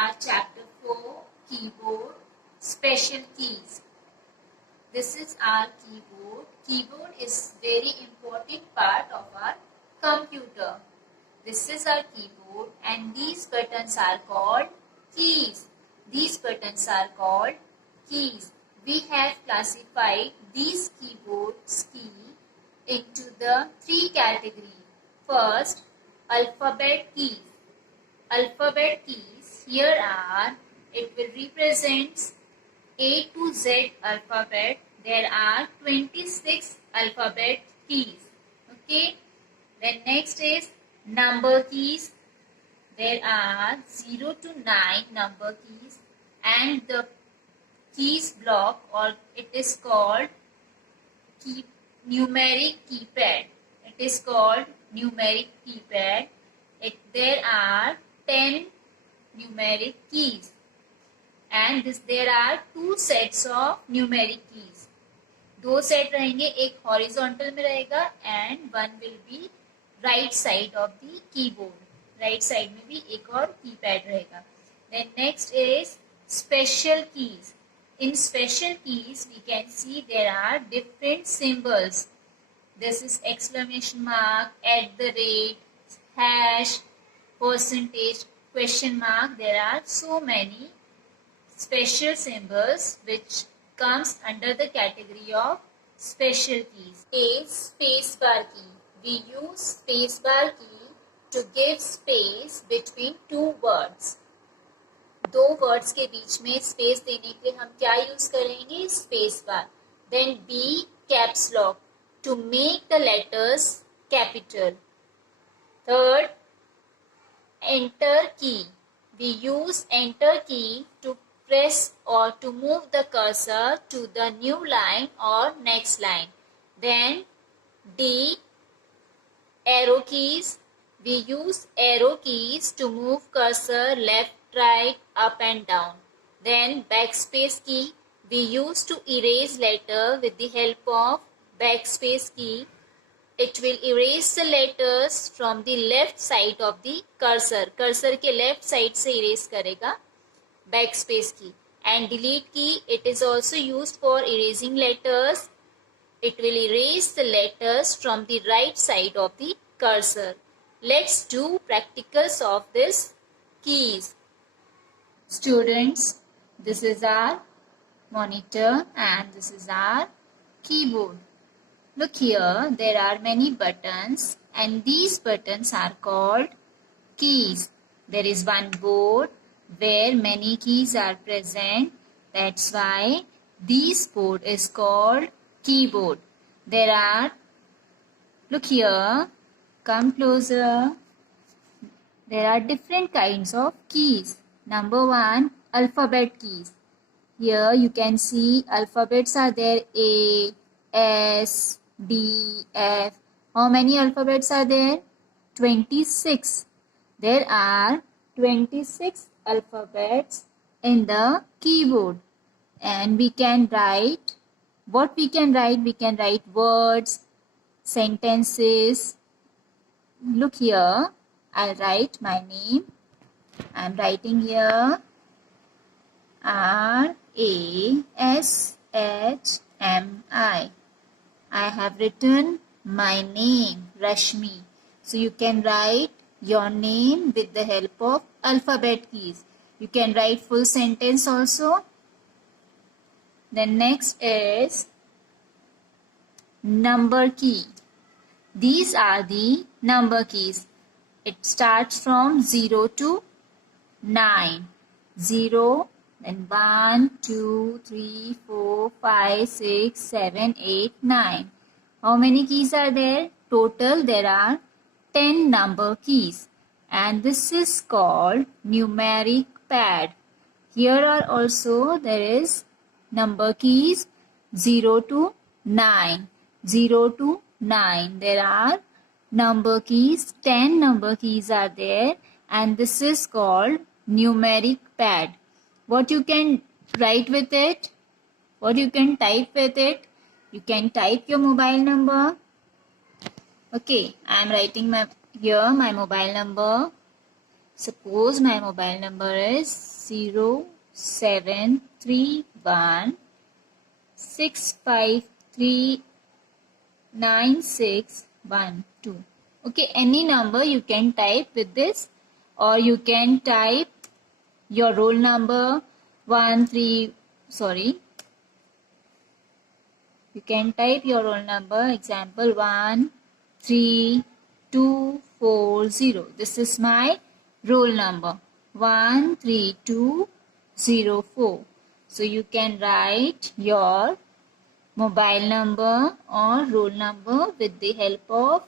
our chapter 4, keyboard, special keys. This is our keyboard. Keyboard is very important part of our computer. This is our keyboard and these buttons are called keys. These buttons are called keys. We have classified these keyboards key into the three categories. First, alphabet keys. Alphabet keys, here are, it will represent A to Z alphabet. There are 26 alphabet keys. Okay. Then next is number keys. There are 0 to 9 number keys and the keys block, or it is called numeric keypad. It is called numeric keypad. There are 10 numeric keys and there are two sets of numeric keys. दो set रहेंगे, एक horizontal में रहेगा and one will be right side of the keyboard. Right side में भी एक और keypad रहेगा. Then next is special keys. In special keys, we can see there are different symbols. This is exclamation mark, at the rate, hash, percentage, question mark. There are so many special symbols which comes under the category of special keys. A spacebar key. We use spacebar key to give space between two words. दो words के बीच में space देने के लिए हम क्या use करेंगे? Space bar. Then B caps lock to make the letters capital. Third, enter key. We use enter key to press और to move the cursor to the new line और next line. Then the arrow keys. We use arrow keys to move cursor left, right, up and down. Then backspace key. We use to erase letter with the help of backspace key. It will erase the letters from the left side of the cursor. Cursor के left side से erase करेगा backspace key. And delete key. It is also used for erasing letters. It will erase the letters from the right side of the cursor. Let's do practicals of this keys. Students, this is our monitor and this is our keyboard. Look here, there are many buttons and these buttons are called keys. There is one board where many keys are present. That's why this board is called keyboard. There are, look here, come closer. There are different kinds of keys. Number one, alphabet keys. Here you can see alphabets are there: A, S, D, F. How many alphabets are there? 26. There are 26 alphabets in the keyboard. And we can write, what we can write? We can write words, sentences. Look here, I'll write my name. I'm writing here R-A-S-H-M-I. I have written my name, Rashmi. So you can write your name with the help of alphabet keys. You can write full sentence also. Then next is number key. These are the number keys. It starts from 0 to 9. 0, then 1, 2, 3, 4, 5, 6, 7, 8, 9. How many keys are there? Total there are 10 number keys. And this is called numeric pad. Here are also there is number keys 0 to 9. 0 to 9. There are number keys, 10 number keys are there. And this is called numeric pad. What you can write with it? What you can type with it? You can type your mobile number. Okay, I am writing here my mobile number Suppose my mobile number is 0731 653 9612. Okay, any number you can type with this, or you can type your roll number you can type your roll number, example 13240. This is my roll number 13204. So you can write your mobile number or roll number with the help of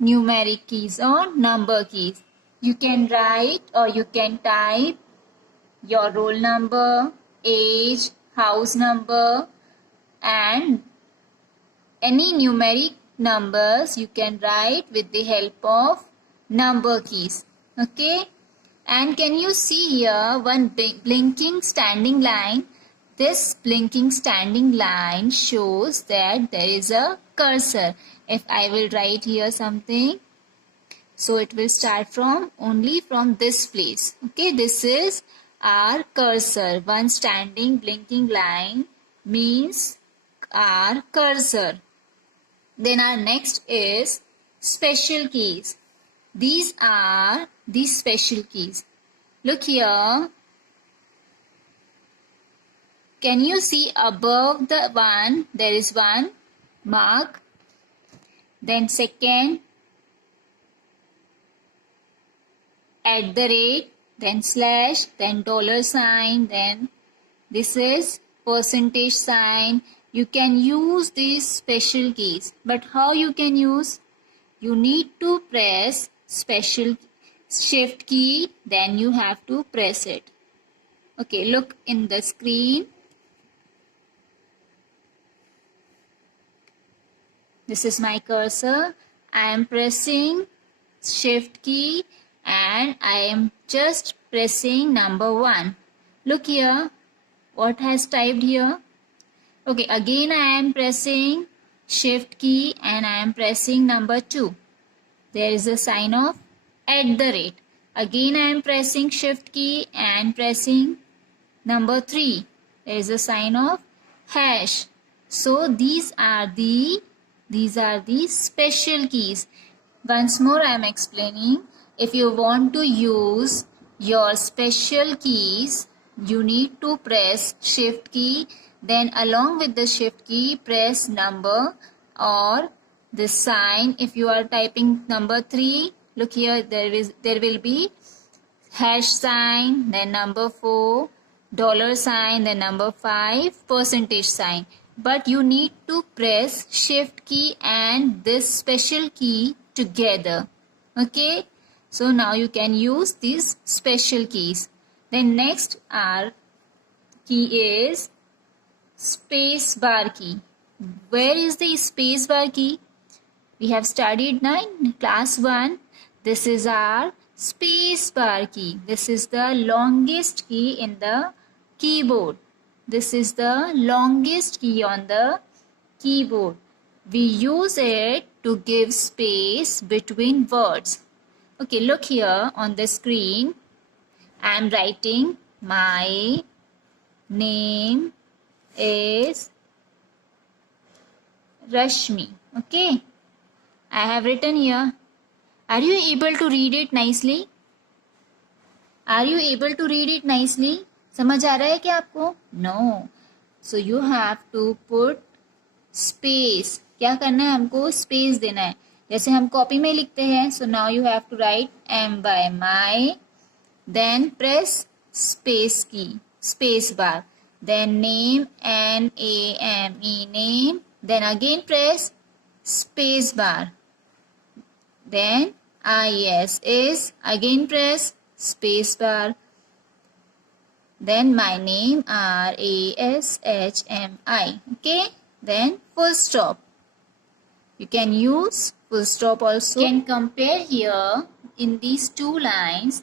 numeric keys or number keys. You can write or you can type your roll number, age, house number, and any numeric numbers you can write with the help of number keys. Okay, and can you see here one blinking standing line? This blinking standing line shows that there is a cursor. If I will write here something, so it will start only from this place. Okay, this is our cursor. One standing blinking line means our cursor. Then our next is special keys. These are the special keys. Look here. Can you see above the one, there is one mark, then second, @ then slash, then $sign, then this is %sign. You can use these special keys, but how you can use? You need to press special shift key, then you have to press it. Okay, look in the screen. This is my cursor. I am pressing shift key and I am just pressing number 1. Look here, what has typed here? Okay, again I am pressing shift key and I am pressing number 2. There is a sign of @. Again I am pressing shift key and pressing number 3. There is a sign of hash. So these are the special keys. Once more I am explaining. If you want to use your special keys, you need to press shift key, then along with the shift key press number or the sign. If you are typing number 3, look here, there will be hash sign, then number 4, $sign, then number 5, %sign. But you need to press shift key and this special key together. Okay, so now you can use these special keys. Then next our key is space bar key. Where is the space bar key? We have studied in class 1. This is our space bar key. This is the longest key in the keyboard. This is the longest key on the keyboard. We use it to give space between words. Okay, look here on the screen. I am writing my name is Rashmi. Okay, I have written here. Are you able to read it nicely? Are you able to read it nicely? समझ आ रहा है क्या आपको? No. So you have to put space. क्या करना है हमको? Space देना है. जैसे हम कॉपी में लिखते हैं. So now you have to write M by my. Then press space key. Space bar. Then name NAME name. Then again press space bar. Then IS is again press space bar. Then my name RASHMI. Okay. Then full stop. You can use full stop also. You can compare here in these two lines.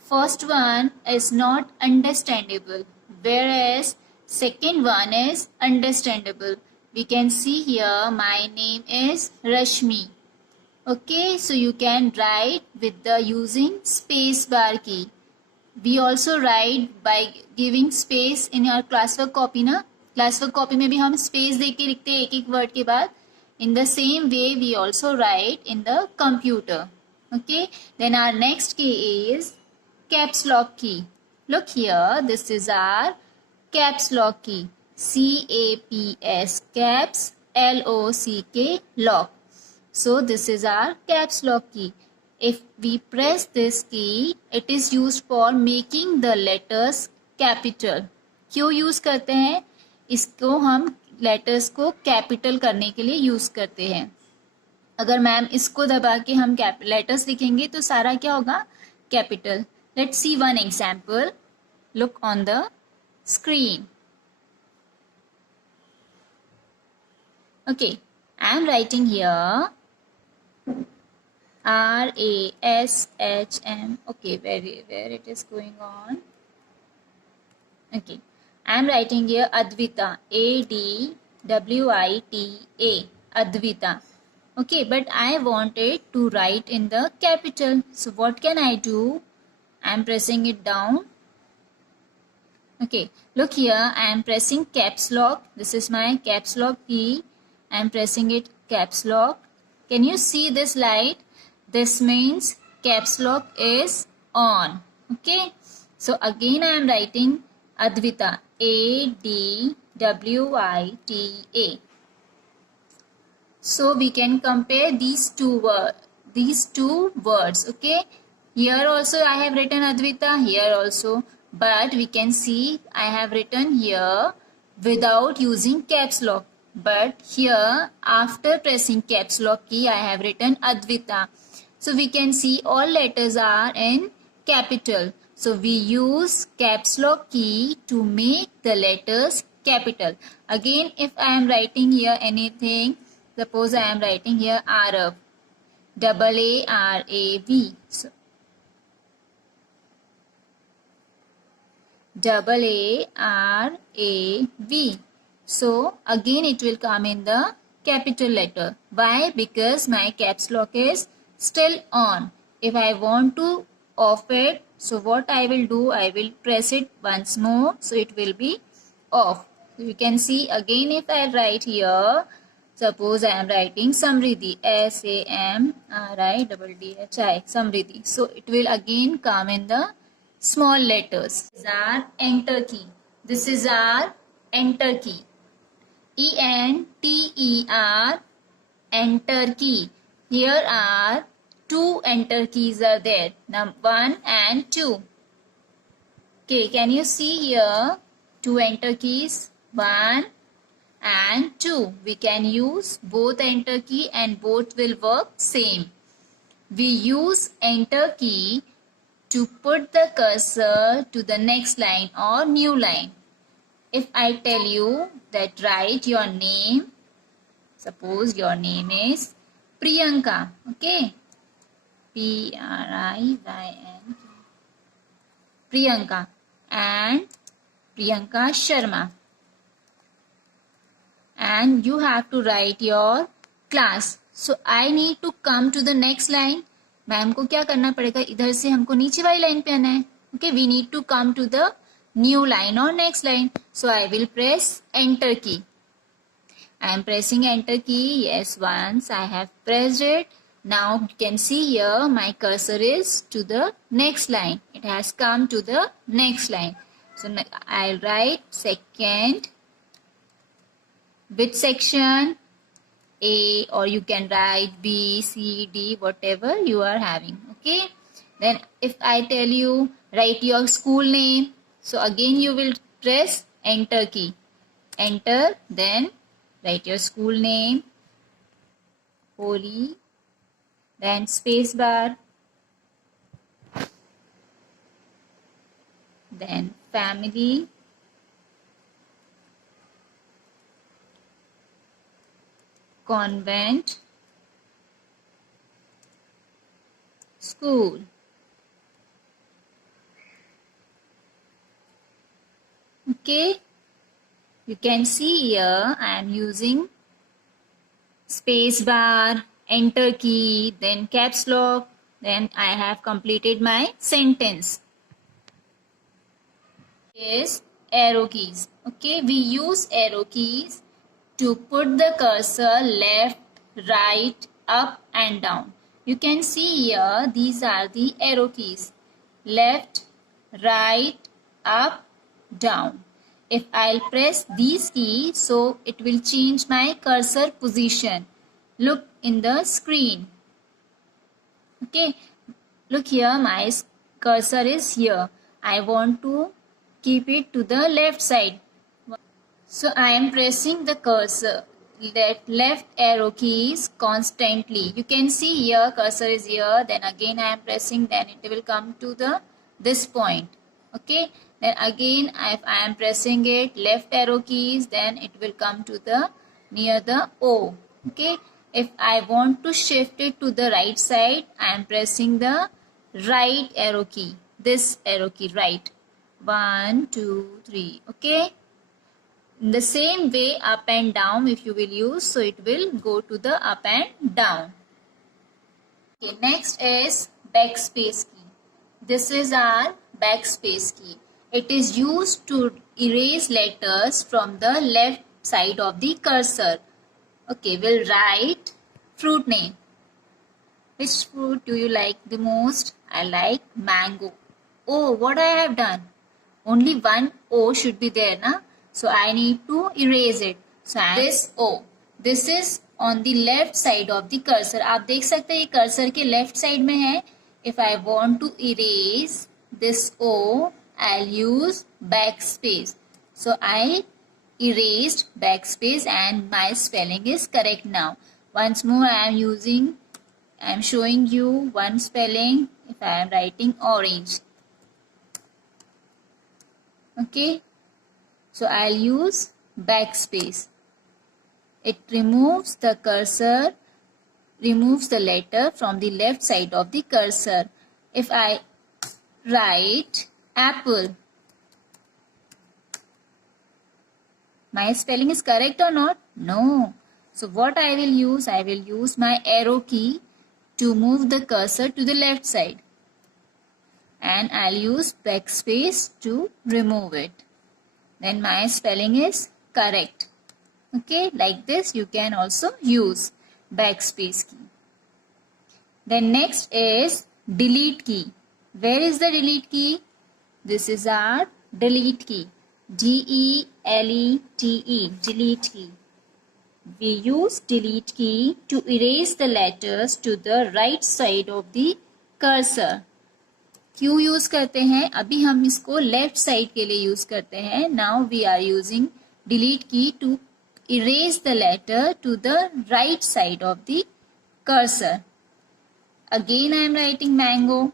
First one is not understandable, whereas second one is understandable. We can see here my name is Rashmi. Okay, so you can write with the using space bar key. We also write by giving space in your classwork copy ना. Classwork copy में भी हम space दे के लिखते हैं एक एक word के बाद. In the same way we also write in the computer. Okay, then our next key is caps lock key. Look here, this is our caps lock key. CAPS, caps, LOCK, lock. So this is our caps lock key. If we press this key, it is used for making the letters capital. क्यों use करते हैं? इसको हम letters को capital करने के लिए use करते हैं. अगर मैम इसको दबा के हम लेटर्स लिखेंगे तो सारा क्या होगा? Capital. Let's see one example. Look on the screen. Okay, I am writing here RASHM. Okay, where it is going on? Okay, I am writing here Advita, ADWITA, Advita. Okay, but I wanted to write in the capital. So what can I do? I am pressing it down. Okay, look here, I am pressing caps lock. This is my caps lock key. I am pressing it caps lock. Can you see this light? This means caps lock is on. Okay. So again I am writing Advita, ADWITA. So we can compare these two words. Okay. Here also I have written Advita, here also. But we can see I have written here without using caps lock. But here after pressing caps lock key I have written Advita. So we can see all letters are in capital. So we use caps lock key to make the letters capital. Again if I am writing here anything, suppose I am writing here Arav, AARAV. So AARAV. So again it will come in the capital letter. Why? Because my caps lock is still on. If I want to off it, so what I will do, I will press it once more, so it will be off. So you can see again if I write here, suppose I am writing Samriddhi, SAMRIDDHI, Samriddhi. So it will again come in the small letters. This is our enter key. This is our enter key. ENTER, enter key. Here are two enter keys are there. Number 1 and 2. Okay, can you see here two enter keys? 1 and 2. We can use both enter key and both will work same. We use enter key to put the cursor to the next line or new line. If I tell you that write your name, suppose your name is Priyanka, okay? PRIYN, Priyanka, and Priyanka Sharma. And you have to write your class. So I need to come to the next line. Ma'am को क्या करना पड़ेगा, इधर से हमको नीचे वाली line पे आना है. Okay, we need to come to the new line or next line. So I will press enter key. I am pressing enter key. Yes, once I have pressed it. Now you can see here my cursor is to the next line. It has come to the next line. So I'll write second. Which section? A, or you can write B, C, D, whatever you are having. Okay. Then if I tell you write your school name, so again you will press enter key. Enter, then write your school name, Holy, then space bar, then family, convent, school. Okay, you can see here I am using space bar, enter key, then caps lock, then I have completed my sentence. Is arrow keys. Okay, we use arrow keys to put the cursor left, right, up and down. You can see here these are the arrow keys. Left, right, up, down. If I'll press these keys, so it will change my cursor position. Look in the screen. Okay, look here, my cursor is here. I want to keep it to the left side. So I am pressing the cursor, that left arrow keys constantly. You can see here cursor is here, then again I am pressing, then it will come to the this point. Okay, then again if I am pressing it left arrow keys, then it will come to the near the O. Okay, if I want to shift it to the right side, I am pressing the right arrow key, this arrow key, right. 1, 2, 3. Okay. In the same way, up and down if you will use, so it will go to the up and down. Okay, next is backspace key. This is our backspace key. It is used to erase letters from the left side of the cursor. Okay, we'll write fruit name. Which fruit do you like the most? I like mango. Oh, what I have done? Only one O should be there, na? So I need to erase it. So this O. This is on the left side of the cursor. आप देख सकते हैं ये cursor के left side में है. If I want to erase this O, I'll use backspace. So I erased backspace and my spelling is correct now. Once more I am showing you one spelling. If I am writing orange. Okay. So I'll use backspace. It removes the cursor, removes the letter from the left side of the cursor. If I write apple, my spelling is correct or not? No. So what I will use my arrow key to move the cursor to the left side. And I'll use backspace to remove it. Then my spelling is correct. Okay, like this you can also use backspace key. Then next is delete key. Where is the delete key? This is our delete key. D-E-L-E-T-E, delete key. We use delete key to erase the letters to the right side of the cursor. क्यों use करते हैं? अभी हम इसको left side के लिए use करते हैं. Now we are using delete key to erase the letter to the right side of the cursor. Again I am writing mango.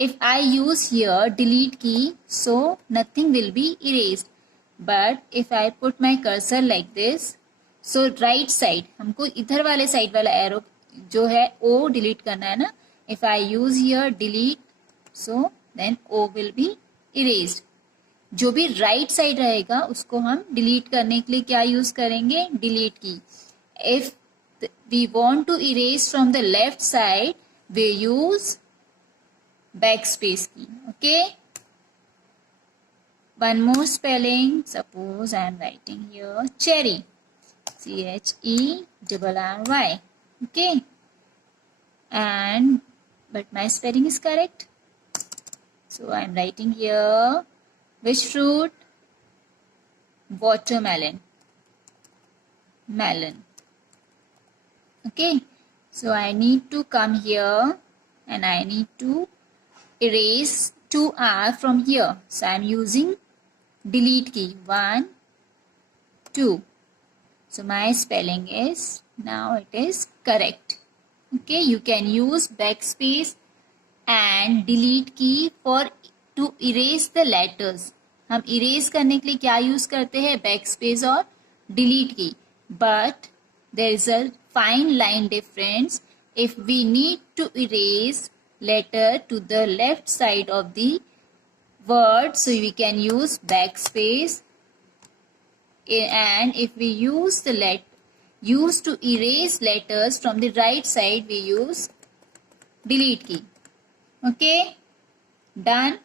If I use here delete key, so nothing will be erased. But if I put my cursor like this, so right side, हमको इधर वाले side वाला arrow जो है ओ delete करना है ना. If I use here delete, so then O will be erased. जो भी right side रहेगा उसको हम delete करने के लिए क्या use करेंगे? Delete की. If we want to erase from the left side, we use backspace key. Okay. One more spelling. Suppose I am writing here cherry. C-H-E-R-R-Y. Okay. And but my spelling is correct. So I am writing here which fruit? Watermelon. Melon. Okay. So I need to come here and I need to erase 2R from here. So I am using delete key. 1, 2. So my spelling is, now it is correct. Okay, you can use backspace and delete key for to erase the letters. हम erase करने के लिए क्या use करते हैं? Backspace और delete key. But there is a fine line difference. If we need to erase letter to the left side of the word, so we can use backspace. And if we use Used to erase letters from the right side, we use delete key. Okay, done.